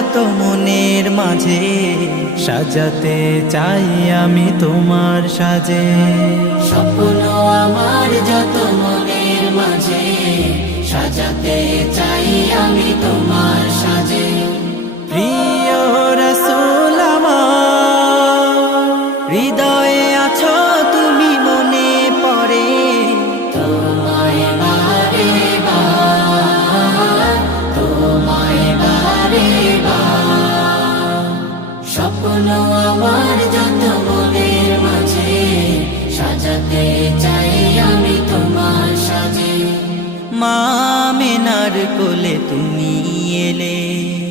যত মনের মাঝে সাজাতে চাই আমি তোমার সাজে। স্বপ্ন আমার যত মনের মাঝে সাজাতে চাই আমি তোমার সাজে। প্রিয় রাসূল আমার, হৃদয়ে আছো তুমি, মনে পড়ে তোমায় বারে বার, তোমায় বারে বার। স্বপ্ন আমার যত মনের মাঝে সাজাতে চাই আমি তোমার সাজে। মা আমিনার কোলে তুমি এলে,